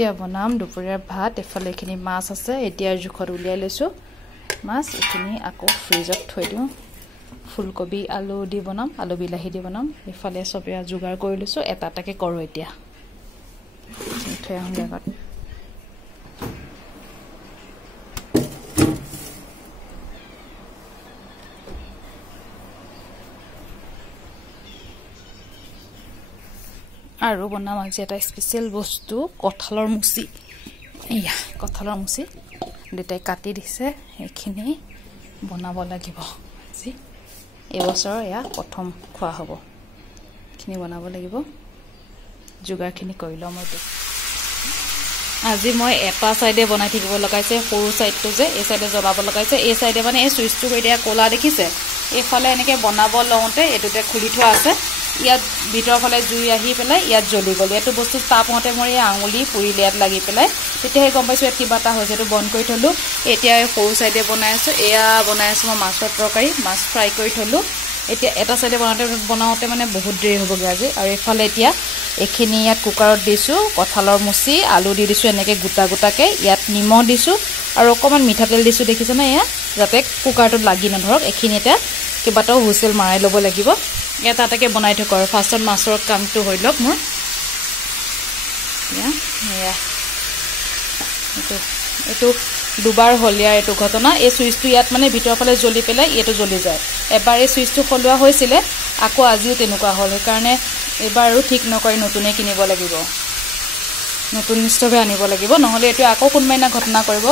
এতিয়া বনাম দুপৰীয়াৰ ভাত এফালে এখিনি মাছ আছে এতিয়া জুখত উলিয়াই লৈছো মাছ এখিনি আকৌ ফ্ৰিজত থৈ দিও ফুলকবি আলু দি বনাম আলু বিলাহী দি বনাম এফালে সবে যোগাৰ কৰি লৈছো এটা এটাকে কৰো এতিয়া থৈ আহোঁ আগত আৰু বনাম আজি এটা স্পেশাল বস্তু কঁঠালৰ মুচি এয়া কঁঠালৰ মুচি দুটাই কাটি দিছে এখিনি বনাব লাগিব আজি এই বছৰ এয়া প্ৰথম খোৱা হ'ব খিনি বনাব লাগিব যোগাৰখিনি কৰি লম মই আজি মই এটা সাইডে বনাই থাকিব লগাইছে সৰু সাইডটো যে এই সাইডে জ্বলাব লগাইছে এই সাইডে মানে এই সুইচটো কৰি দিয়া কোলা দেখিছে এইফালে এনেকে বনাব লওঁতে এটোতে খুলি থোৱা আছে ইয়াত ভিতৰ ফালে জুই আহি পেলাই ইয়াত জ্বলি গল এটো বস্তু তাপ হতে মোৰ এই আঙুলি পুৰিলে ইয়াত লাগি পেলাই তেতিয়া হে গম পাইছো এত কিবাটা হৈছে এটো বন্ধ কৰি থলো এতিয়া সৰু সাইডে বনাই আছো এয়া বনাই আছো মই মাছৰ তৰকাৰী মাছ ফ্ৰাই কৰি থলো এতিয়া এটা সাইডে বনাওতে মানে বহুত দেৰি হ'বগে আজি আৰু এফালে এতিয়া এখিনি ইয়াত কুকাৰত দিছো কঁঠালৰ মুচি আলু দি দিছো এনেকে গুটা গুটাকে ইয়াত নিমখ দিছো আৰু অকমান মিঠা তেল দিছো দেখিছ না ইয়া যাতে কুকাৰটোত লাগি নধৰক এখিনি এটা কিবাটাও হুইসেল মাৰাই লব লাগিব এটা এটাকে বনাই থক আৰু ফাৰ্ষ্টত মাছৰ কামটো হৈ লক মোৰ ইয়া এটো দুবাৰ হলিয়া এটো ঘটনা এই সুইচটো ইয়াত মানে ভিতৰ ফালে জ্বলি পেলাই এটো জ্বলি যায় এবাৰ এই সুইচটো খলুৱা হৈছিলে আকৌ আজিও তেনেকুৱা হল কাৰণে এবাৰো ঠিক নকৰি নতুনে কিনিব লাগিব নতুন ষ্টভে আনিব লাগিব নহলে এটো আকৌ কোনমাইনা ঘটনা কৰিব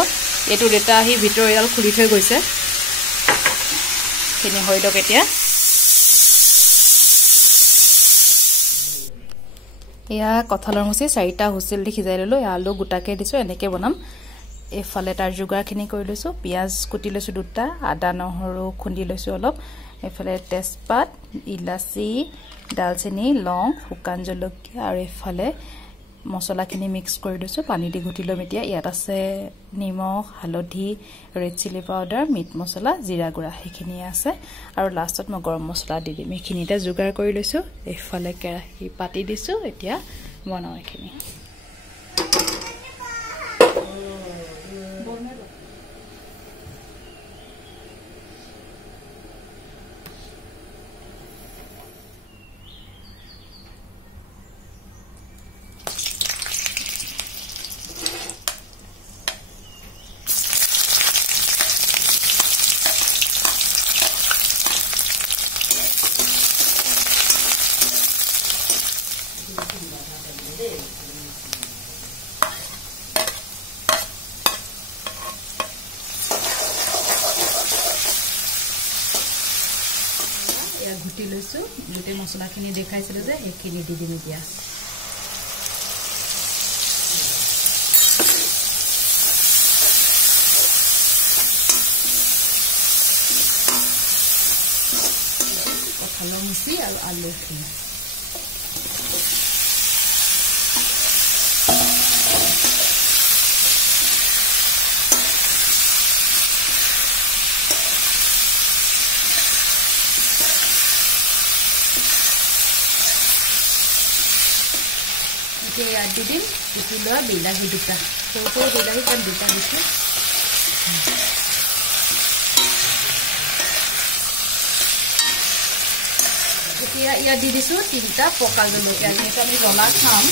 এটো ডেটা আহি ভিতৰ ইয়াল খুলি থৈ গৈছে কিনি হৈ লক এতিয়া ইয়া কঁঠালৰ মুচি 4টা হুইসেল দি খিজাই ললো আলু গুটাকে দিছো এনেকে বনাম এফালে তাৰ যোগাৰখিনি কৰি লৈছো পিয়াজ কুটি লৈছো দুটা আদা নহৰু খুন্দি লৈছো অলপ এফালে তেজপাত ইলাচি দালচিনি লং শুকান জলকীয়া আৰু এফালে মছলাখিনি মিক্স কৰি লৈছো পানী দি গুটি লম এতিয়া ইয়াত আছে নিমখ হালধি ৰেড চিলি পাউডাৰ মিট মছলা জিৰা গুড়া হেখিনি আছে আৰু লাষ্টত মই গৰম মছলা দি দিম এখিনিটা যোগাৰ কৰি লৈছো এফালে কেৰাহী পাতি দিছো এতিয়া বনাও এখিনি গুটি লৈছো গুটি মছলাখিনি দেখাইছিল যে এখিনি দি দিম এতিয়া কঁঠালৰ মুচি আৰু আলুখিনি ইয়াত দি দিম কুটি লোৱা বিলাহী দুটা সৰু সৰু বিলাহী তাত দুটা দিছো এতিয়া ইয়াত দি দিছো 3টা পকা জলকীয়া যেটা আমি জ্বলা খাম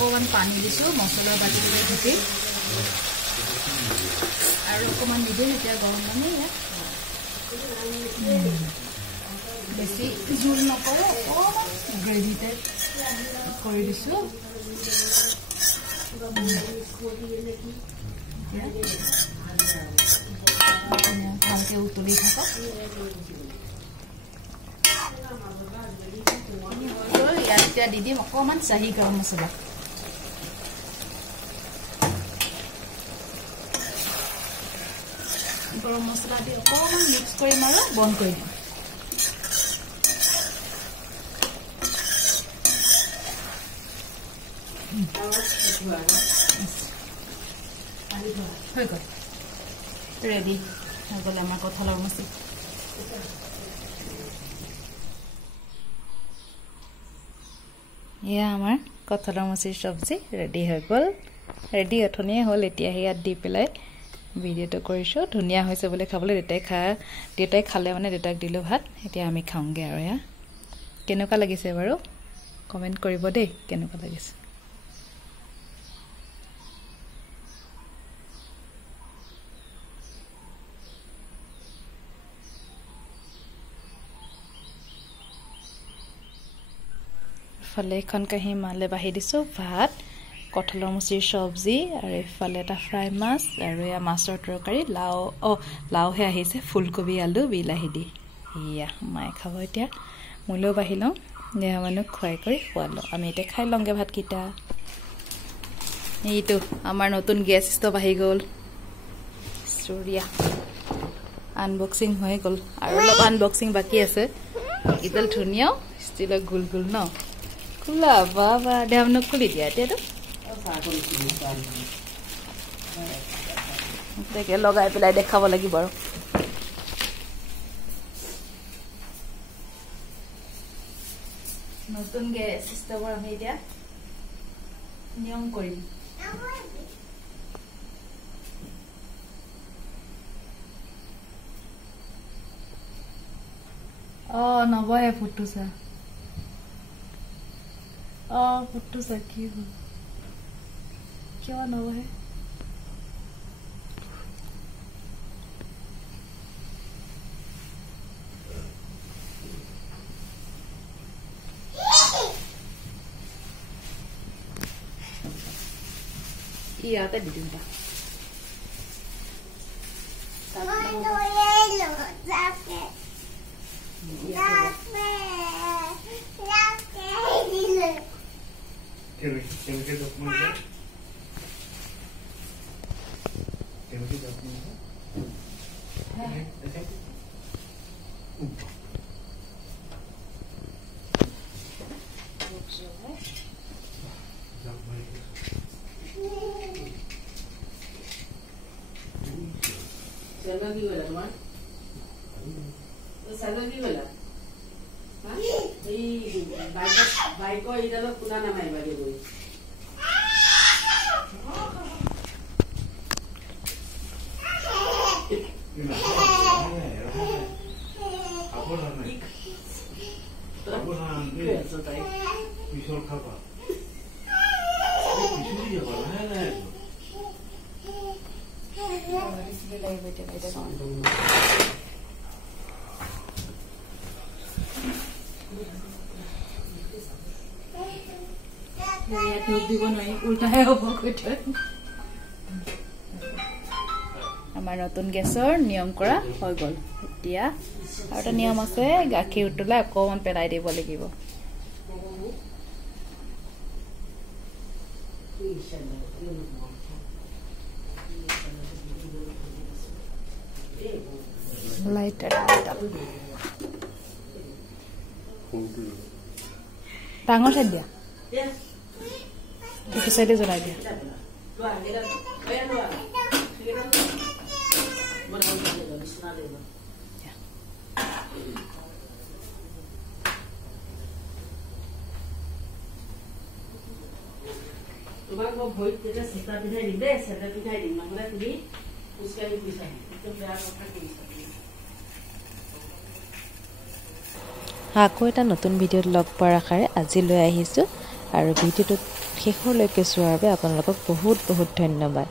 অকমান পানী দিছো মছলা বাটি লৈ ধুতি আৰু অকমান দি দিম এতিয়া গৰম পানী ইয়াত বেছি জোল নকৰো গ্ৰেভি টাইপ কৰি দিছো ভালকে উতলি থাকক ইয়াত এতিয়া দি দিম অকমান চাহি গৰম মছলা গৰম মছলা দি অকমান মিক্স কৰি মাৰো বন্ধ কৰি দিম হৈ গ'ল ৰেডি হৈ গ'ল আমাৰ কঁঠালৰ মুচি এয়া আমাৰ কঁঠালৰ মুচিৰ চব্জি ৰেডি হৈ গ'ল ৰেডি অথনিয়ে হ'ল এতিয়া ইয়াত দি পেলাই ভিডিঅ'টো কৰিছোঁ ধুনীয়া হৈছে বুলি খাবলৈ দেউতাই খালে মানে দেউতাক দিলোঁ ভাত এতিয়া আমি খাওঁগৈ আৰু এয়া কেনেকুৱা লাগিছে বাৰু কমেণ্ট কৰিব দেই কেনেকুৱা লাগিছে ফালে এখন কাঁহী মালে বাঢ়ি দিছোঁ ভাত কঁঠালৰ মুচিৰ চব্জি আৰু এইফালে এটা ফ্ৰাই মাছ আৰু এয়া মাছৰ তৰকাৰী লাওহে আহিছে ফুলকবি আলু বিলাহী দি এয়া মায়ে খাব এতিয়া মূলৈও বাঢ়ি লওঁ দেহা মানুহ খুৱাই কৰি খোৱালোঁ আমি এতিয়া খাই লওঁগৈ ভাতকেইটা এইটো আমাৰ নতুন গেছ ষ্টভ আহি গ'ল চুৰিয়া আনবক্সিং হৈ গ'ল আৰু অলপ আনবক্সিং বাকী আছে ইডাল ধুনীয়াও ষ্টিলৰ গোল গোল ন খোলা বাবা দেহা মানুহ খুলি দিয়া এতিয়াতো তাকে লগাই পেলাই দেখাব লাগিব আৰু নতুন গেছ ষ্টভৰ আমি এতিয়া নিয়ম কৰিম নবহে ফুটটো চা ফুটটো চা কি হ'ল কিয় নবহে ইয়াতে দি দিম আমাৰ নতুন গেছৰ নিয়ম কৰা হৈ গ'ল এতিয়া আৰু এটা নিয়ম আছে গাখীৰ উতলাই অকণমান পেলাই দিব লাগিব ডাঙৰ চাই দিয়া এইটো চাইডে জ্বলাই দিয়া তোমাক মই ভৰিত তেতিয়া চেতা পিন্ধাই দিম দেই চেতা পিন্ধাই দিম নহ'লে তুমি খোজকাঢ়ি ফুৰিছা একদম বেয়া কথা কৰিছা আকৌ এটা নতুন ভিডিঅ'ত লগ পোৱাৰ আশাৰে আজি লৈ আহিছোঁ আৰু ভিডিঅ'টোত শেষলৈকে চোৱাৰ বাবে আপোনালোকক বহুত বহুত ধন্যবাদ।